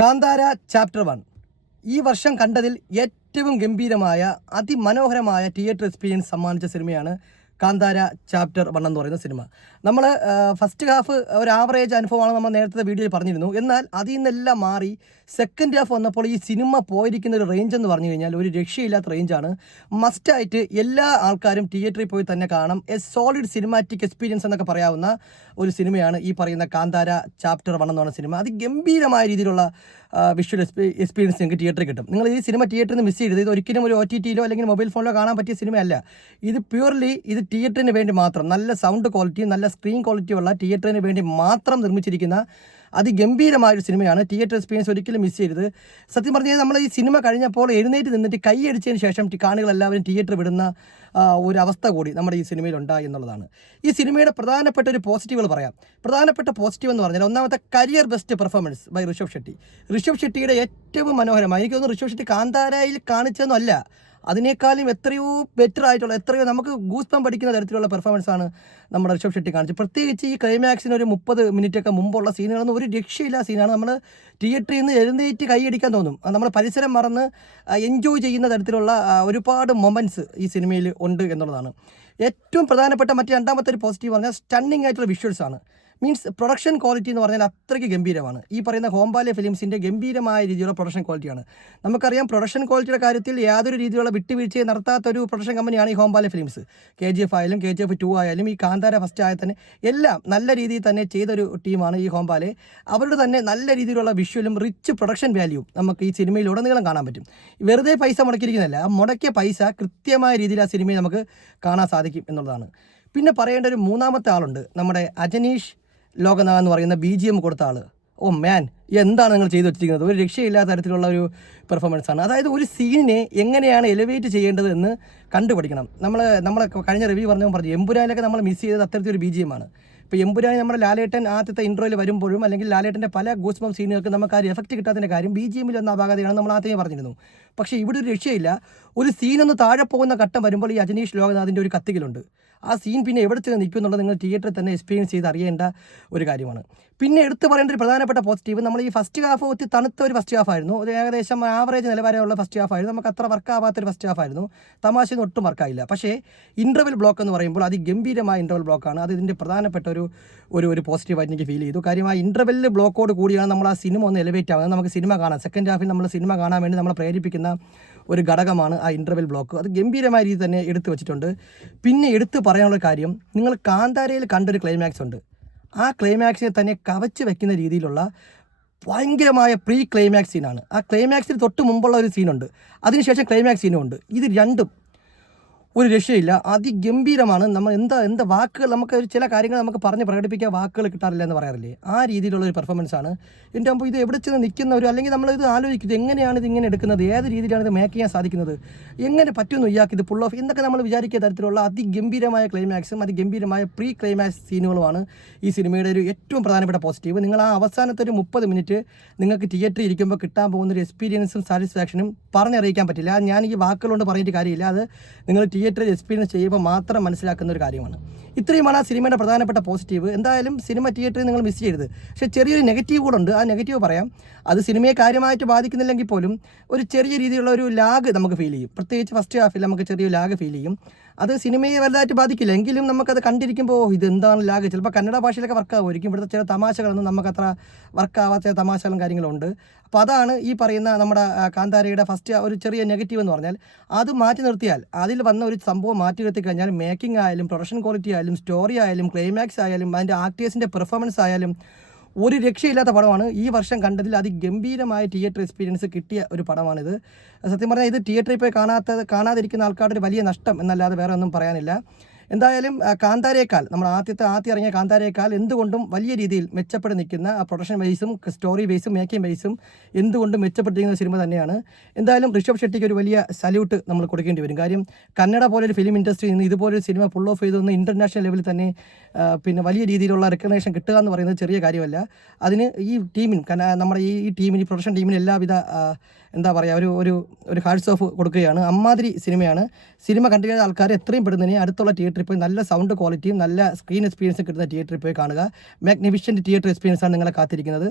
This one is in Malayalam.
കാന്താര ചാപ്റ്റർ 1 ഈ വർഷം കണ്ടതിൽ ഏറ്റവും ഗംഭീരമായ അതിമനോഹരമായ തിയേറ്റർ എക്സ്പീരിയൻസ് സമ്മാനിച്ച സിനിമയാണ് കാന്താര ചാപ്റ്റർ 1 എന്ന് പറയുന്ന സിനിമ. നമ്മൾ ഫസ്റ്റ് ഹാഫ് ഒരു ആവറേജ് അനുഭവമാണ് നമ്മൾ നേരത്തെ വീഡിയോയിൽ പറഞ്ഞിരുന്നു. എന്നാൽ അതിൽ നിന്നെല്ലാം മാറി സെക്കൻഡ് ഹാഫ് വന്നപ്പോൾ ഈ സിനിമ പോയിരിക്കുന്ന ഒരു റേഞ്ച് എന്ന് പറഞ്ഞു കഴിഞ്ഞാൽ ഒരു രക്ഷയില്ലാത്ത റേഞ്ചാണ്. മസ്റ്റായിട്ട് എല്ലാ ആൾക്കാരും തിയേറ്ററിൽ പോയി തന്നെ കാണാം. എ സോളിഡ് സിനിമാറ്റിക് എക്സ്പീരിയൻസ് എന്നൊക്കെ പറയാവുന്ന ഒരു സിനിമയാണ് ഈ പറയുന്ന കാന്താര ചാപ്റ്റർ 1 എന്ന് പറയുന്ന സിനിമ. അതിഗംഭീരമായ രീതിയിലുള്ള വിഷ്വൽ എക്സ്പീരിയൻസ് നിങ്ങൾക്ക് തിയേറ്ററിൽ കിട്ടും. നിങ്ങൾ ഈ സിനിമ തിയേറ്ററിൽ നിന്ന് മിസ് ചെയ്യരുത്. ഇത് ഒരിക്കലും ഒരു OTT-യിലോ അല്ലെങ്കിൽ മൊബൈൽ ഫോണിലോ കാണാൻ പറ്റിയ സിനിമയല്ല. ഇത് പ്യൂർലി തിയേറ്ററിന് വേണ്ടി മാത്രം, നല്ല സൗണ്ട് ക്വാളിറ്റി, നല്ല സ്ക്രീൻ ക്വാളിറ്റി ഉള്ള തിയേറ്ററിന് വേണ്ടി മാത്രം നിർമ്മിച്ചിരിക്കുന്ന അതിഗംഭീരമായൊരു സിനിമയാണ്. തിയേറ്റർ എക്സ്പീരിയൻസ് ഒരിക്കലും മിസ് ചെയ്യരുത്. സത്യം പറഞ്ഞാൽ നമ്മൾ ഈ സിനിമ കഴിഞ്ഞപ്പോൾ എഴുന്നേറ്റ് നിന്നിട്ട് കൈയടിച്ചതിന് ശേഷം കാണികളെല്ലാവരും തിയേറ്റർ വിടുന്ന ഒരു അവസ്ഥ കൂടി നമ്മുടെ ഈ സിനിമയിലുണ്ടായി എന്നുള്ളതാണ്. ഈ സിനിമയുടെ പ്രധാനപ്പെട്ട ഒരു പോസിറ്റീവുകൾ പറയാം. പ്രധാനപ്പെട്ട പോസിറ്റീവ് എന്ന് പറഞ്ഞാൽ ഒന്നാമത്തെ career best performance by Rishabh Shetty. Rishabh ഷെട്ടിയുടെ ഏറ്റവും മനോഹരമായി, എനിക്ക് തോന്നുന്നു ഋഷഭ് ഷെട്ടി കാന്താരയിൽ കാണിച്ചതൊന്നും അല്ല, അതിനേക്കാളും എത്രയോ ബെറ്റർ ആയിട്ടുള്ള, എത്രയോ നമുക്ക് ഗൂസ്പം പഠിക്കുന്ന തരത്തിലുള്ള പെർഫോമൻസാണ് നമ്മുടെ ഋഷഭ് ഷെട്ടി കാണിച്ചത്. പ്രത്യേകിച്ച് ഈ ക്ലൈമാക്സിന് ഒരു 30 മിനിറ്റൊക്കെ മുമ്പുള്ള സീനുകളൊന്നും ഒരു രക്ഷയില്ല സീനാണ്. നമ്മൾ തിയേറ്ററിൽ നിന്ന് എഴുന്നേറ്റ് കൈയടിക്കാൻ തോന്നും. നമ്മൾ പരിസരം മറന്ന് എൻജോയ് ചെയ്യുന്ന തരത്തിലുള്ള ഒരുപാട് മൊമെൻറ്റ്സ് ഈ സിനിമയിൽ ഉണ്ട് എന്നുള്ളതാണ്. ഏറ്റവും പ്രധാനപ്പെട്ട രണ്ടാമത്തെ ഒരു പോസിറ്റീവ് പറഞ്ഞാൽ സ്റ്റണ്ണിങ് ആയിട്ടുള്ള വിഷ്വൽസാണ്. മീൻസ് പ്രൊഡക്ഷൻ ക്വാളിറ്റി എന്ന് പറഞ്ഞാൽ അത്രയ്ക്ക് ഗംഭീരമാണ്. ഈ പറയുന്ന ഹോംബാലെ ഫിലിംസിൻ്റെ ഗംഭീരമായ രീതിയിലുള്ള പ്രൊഡക്ഷൻ ക്വാളിറ്റിയാണ്. നമുക്കറിയാം, പ്രൊഡക്ഷൻ ക്വാളിറ്റിയുടെ കാര്യത്തിൽ യാതൊരു രീതിയിലുള്ള വിട്ടുവീഴ്ചയും നടത്താത്തൊരു പ്രൊഡക്ഷൻ കമ്പനിയാണ് ഈ ഹോംബാലെ ഫിലിംസ്. KGF ആയാലും KGF 2 ആയാലും ഈ കാന്താര ഫസ്റ്റ് ആയാൽ തന്നെ എല്ലാം നല്ല രീതിയിൽ തന്നെ ചെയ്തൊരു ടീമാണ് ഈ ഹോംബാലെ. അവരുടെ തന്നെ നല്ല രീതിയിലുള്ള വിഷ്വലും റിച്ച് പ്രൊഡക്ഷൻ വാല്യൂവും നമുക്ക് ഈ സിനിമയിലുടനീളം കാണാൻ പറ്റും. വെറുതെ പൈസ മുടക്കിയിരിക്കുന്നതല്ല, ആ മുടക്കിയ പൈസ കൃത്യമായ രീതിയിൽ ആ സിനിമയിൽ നമുക്ക് കാണാൻ സാധിക്കും എന്നുള്ളതാണ്. പിന്നെ പറയേണ്ട ഒരു മൂന്നാമത്തെ ആളുണ്ട്, നമ്മുടെ അജനീഷ് ലോകനാഥ് എന്ന് പറയുന്ന BGM കൊടുത്ത ആൾ. ഓ മാൻ, എന്താണ് നിങ്ങൾ ചെയ്തു വെച്ചിരിക്കുന്നത്! ഒരു രക്ഷയില്ലാത്ത തരത്തിലുള്ള ഒരു പെർഫോമൻസാണ്. അതായത് ഒരു സീനിനെ എങ്ങനെയാണ് എലിവേറ്റ് ചെയ്യേണ്ടത് എന്ന് കണ്ടുപഠിക്കണം. നമ്മൾ കഴിഞ്ഞ റിവ്യൂ പറഞ്ഞു എമ്പുരാനിലൊക്കെ നമ്മൾ മിസ് ചെയ്തത് അത്തരത്തിലൊരു BGM ആണ്. ഇപ്പോൾ എമ്പുരാനി നമ്മുടെ ലാലേട്ടൻ ആദ്യത്തെ ഇൻട്രോയിൽ വരുമ്പോഴും അല്ലെങ്കിൽ ലാലേട്ടൻ്റെ പല ഗൂസ്ബം സീനുകൾക്ക് നമുക്ക് ആ ഒരു എഫക്റ്റ് കിട്ടാത്തതിൻ്റെ കാര്യം BGM-ൽ വന്ന അപാകതയാണ് നമ്മൾ ആദ്യമേ പറഞ്ഞിരുന്നു. പക്ഷേ ഇവിടെ ഒരു രക്ഷയില്ല. ഒരു സീനൊന്ന് താഴെ പോകുന്ന ഘട്ടം വരുമ്പോൾ ഈ അജനീഷ് ലോകനാഥിൻ്റെ ഒരു കത്തിക്കലുണ്ട്. ആ സീൻ പിന്നെ എവിടെ ചെന്ന് നിൽക്കും എന്നുള്ളത് നിങ്ങൾ തിയേറ്ററിൽ തന്നെ എക്സ്പീരിയൻസ് ചെയ്ത് അറിയേണ്ട ഒരു കാര്യമാണ്. പിന്നെ എടുത്തു പറയേണ്ട ഒരു പ്രധാനപ്പെട്ട പോസിറ്റീവ്, നമ്മൾ ഈ ഫസ്റ്റ് ഹാഫ് ഒത്തിരി തണുത്ത ഒരു ഫസ്റ്റ് ഹാഫ് ആയിരുന്നു. ഒരു ഏകദേശം ആവറേജ് നിലവാരമുള്ള ഫസ്റ്റ് ഹാഫ് ആയിരുന്നു. നമുക്ക് അത്ര വർക്കാവാത്തൊരു ഫസ്റ്റ് ഹാഫ് ആയിരുന്നു. തമാശയൊന്നും ഒട്ടും വർക്കായില്ല. പക്ഷേ ഇൻ്റർവെൽ ബ്ലോക്ക് എന്ന് പറയുമ്പോൾ അതിഗംഭീരമായ ഇൻ്റർവെൽ ബ്ലോക്കാണ്. അത് ഇതിൻ്റെ പ്രധാനപ്പെട്ട ഒരു പോസിറ്റീവായിട്ട് എനിക്ക് ഫീൽ ചെയ്തു. കാര്യം ആ ഇൻ്റർവെൽ ബ്ലോക്കോട് കൂടിയാണ് നമ്മൾ ആ സിനിമ ഒന്ന് എലിവേറ്റ് ആവുന്നത്. നമുക്ക് സിനിമ കാണാം. സെക്കൻഡ് ഹാഫിൽ നമ്മൾ സിനിമ കാണാൻ വേണ്ടി നമ്മളെ പ്രേരിപ്പിക്കുന്ന ഒരു ഘടകമാണ് ആ ഇൻ്റർവെൽ ബ്ലോക്ക്. അത് ഗംഭീരമായ രീതിയിൽ തന്നെ എടുത്തു വെച്ചിട്ടുണ്ട്. പിന്നെ എടുത്തു പറയാനുള്ള കാര്യം, നിങ്ങൾ കാന്താരയിൽ കണ്ടൊരു ക്ലൈമാക്സ് ഉണ്ട്. ആ ക്ലൈമാക്സിനെ തന്നെ കവച്ച് വെക്കുന്ന രീതിയിലുള്ള ഭയങ്കരമായ പ്രീ ക്ലൈമാക്സ് സീനാണ്. ആ ക്ലൈമാക്സിന് തൊട്ട് മുമ്പുള്ള ഒരു സീനുണ്ട്, അതിനുശേഷം ക്ലൈമാക്സ് സീനും ഉണ്ട്. ഇത് രണ്ടും ഒരു രക്ഷയില്ല, അതിഗംഭീരമാണ്. നമ്മൾ എന്താ വാക്കുകൾ, നമുക്ക് ചില കാര്യങ്ങൾ നമുക്ക് പറഞ്ഞ് പ്രകടിപ്പിക്കാൻ വാക്കുകൾ കിട്ടാറില്ല എന്ന് പറയാറില്ലേ, ആ രീതിയിലുള്ള ഒരു പെർഫോമൻസാണ്. എൻ്റെ മുമ്പ് ഇത് എവിടെ ചെന്ന് നിൽക്കുന്ന അല്ലെങ്കിൽ നമ്മളിത് ആലോചിക്കുന്നത് എങ്ങനെയാണ് ഇതിങ്ങനെ എടുക്കുന്നത്, ഏത് രീതിയിലാണ് ഇത് മേക്ക് ചെയ്യാൻ സാധിക്കുന്നത്, എങ്ങനെ പറ്റുമെന്ന് ഇയാൾക്ക് ഇത് പുൾ ഓഫ് എന്നൊക്കെ നമ്മൾ വിചാരിക്കുന്ന തരത്തിലുള്ള അതിഗംഭീരമായ ക്ലൈമാക്സും അതിഗംഭീരമായ പ്രീ ക്ലൈമാക്സ് സീനുകളുമാണ് ഈ സിനിമയുടെ ഒരു ഏറ്റവും പ്രധാനപ്പെട്ട പോസിറ്റീവ്. നിങ്ങൾ ആ അവസാനത്തെ ഒരു 30 മിനിറ്റ് നിങ്ങൾക്ക് തിയേറ്ററിൽ ഇരിക്കുമ്പോൾ കിട്ടാൻ പോകുന്നൊരു എക്സ്പീരിയൻസും സാറ്റിസ്ഫാക്ഷനും പറഞ്ഞറിയിക്കാൻ പറ്റില്ല. ഞാൻ ഈ വാക്കുകളോട് പറഞ്ഞിട്ട് കാര്യമില്ല, അത് നിങ്ങൾ തിയേറ്ററിൽ എക്സ്പീരിയൻസ് ചെയ്യുമ്പോൾ മാത്രം മനസ്സിലാക്കുന്ന ഒരു കാര്യമാണ്. ഇത്രയുമാണ് ആ സിനിമയുടെ പ്രധാനപ്പെട്ട പോസിറ്റീവ്. എന്തായാലും സിനിമ തിയേറ്ററിൽ നിങ്ങൾ മിസ് ചെയ്യരുത്. പക്ഷേ ചെറിയൊരു നെഗറ്റീവ് കൂടെ ഉണ്ട്. ആ നെഗറ്റീവ് പറയാം. അത് സിനിമയെ കാര്യമായിട്ട് ബാധിക്കുന്നില്ലെങ്കിൽ പോലും ഒരു ചെറിയ രീതിയിലുള്ള ഒരു ലാഗ് നമുക്ക് ഫീൽ ചെയ്യും. പ്രത്യേകിച്ച് ഫസ്റ്റ് ഹാഫിൽ നമുക്ക് ചെറിയൊരു ലാഗ് ഫീൽ ചെയ്യും. അത് സിനിമയെ വലുതായിട്ട് ബാധിക്കില്ല, എങ്കിലും നമുക്കത് കണ്ടിരിക്കുമ്പോൾ ഇതെന്താണ് ലാഗ്. ചിലപ്പോൾ കന്നഡ ഭാഷയിലൊക്കെ വർക്കാവുമായിരിക്കും. ഇവിടുത്തെ ചില തമാശകളൊന്നും നമുക്കത്ര വർക്കാവാത്ത തമാശകളും കാര്യങ്ങളുണ്ട്. അപ്പോൾ അതാണ് ഈ പറയുന്ന നമ്മുടെ കാന്താരയുടെ ഫസ്റ്റ് ഒരു ചെറിയ നെഗറ്റീവ് എന്ന് പറഞ്ഞാൽ. അത് മാറ്റി നിർത്തിയാൽ, അതിൽ വന്ന ഒരു സംഭവം മാറ്റി നിർത്തി കഴിഞ്ഞാൽ മേക്കിംഗ് ആയാലും പ്രൊഡക്ഷൻ ക്വാളിറ്റി ആയാലും സ്റ്റോറി ആയാലും ക്ലൈമാക്സ് ആയാലും അതിൻ്റെ ആക്ടേഴ്സിൻ്റെ പെർഫോമൻസ് ആയാലും ഒരു രക്ഷയില്ലാത്ത പടമാണ്. ഈ വർഷം കണ്ടതിൽ അതിഗംഭീരമായ തിയേറ്റർ എക്സ്പീരിയൻസ് കിട്ടിയ ഒരു പടമാണിത്. സത്യം പറഞ്ഞാൽ ഇത് തിയേറ്ററിൽ പോയി കാണാതിരിക്കുന്ന ആൾക്കാരുടെ ഒരു വലിയ നഷ്ടം എന്നല്ലാതെ വേറെ ഒന്നും പറയാനില്ല. എന്തായാലും കാന്താരയേക്കാൾ, നമ്മൾ ആദ്യം ഇറങ്ങിയ കാന്താരയേക്കാൾ എന്തുകൊണ്ടും വലിയ രീതിയിൽ മെച്ചപ്പെട്ട് നിൽക്കുന്ന പ്രൊഡക്ഷൻ വൈസും സ്റ്റോറി വൈസും മേക്കിംഗ് വൈസും എന്തുകൊണ്ടും മെച്ചപ്പെട്ടിരിക്കുന്ന സിനിമ തന്നെയാണ്. എന്തായാലും ഋഷഭ് ഷെട്ടിക്ക് ഒരു വലിയ സല്യൂട്ട് നമ്മൾ കൊടുക്കേണ്ടി വരും. കാര്യം കന്നഡ പോലൊരു ഫിലിം ഇൻഡസ്ട്രിയിൽ നിന്ന് ഇതുപോലൊരു സിനിമ പുൾ ഓഫ് ചെയ്തൊന്ന് ഇൻ്റർനാഷണൽ ലെവലിൽ തന്നെ പിന്നെ വലിയ രീതിയിലുള്ള റെക്കഗ്നേഷൻ കിട്ടുക എന്ന് പറയുന്നത് ചെറിയ കാര്യമല്ല. അതിന് ഈ ടീമിനും, നമ്മുടെ ഈ ടീമിന്, ഈ പ്രൊഡക്ഷൻ ടീമിന് എല്ലാവിധ എന്താ പറയുക, ഒരു ഹാർട്സ് ഓഫ് കൊടുക്കുകയാണ്. അമ്മാതിരി സിനിമയാണ്. സിനിമ കണ്ടിരുന്ന ആൾക്കാർ എത്രയും പെടുന്നതിന് അടുത്തുള്ള തിയേറ്ററിൽ പോയി നല്ല സൗണ്ട് ക്വാളിറ്റിയും നല്ല സ്ക്രീൻ എക്സ്പീരിയൻസും കിട്ടുന്ന തിയേറ്ററിൽ പോയി കാണുക. മാഗ്നിഫിഷ്യൻറ്റ് തിയേറ്റർ എക്സ്പീരിയൻസാണ് നിങ്ങളെ കാത്തിരിക്കുന്നത്.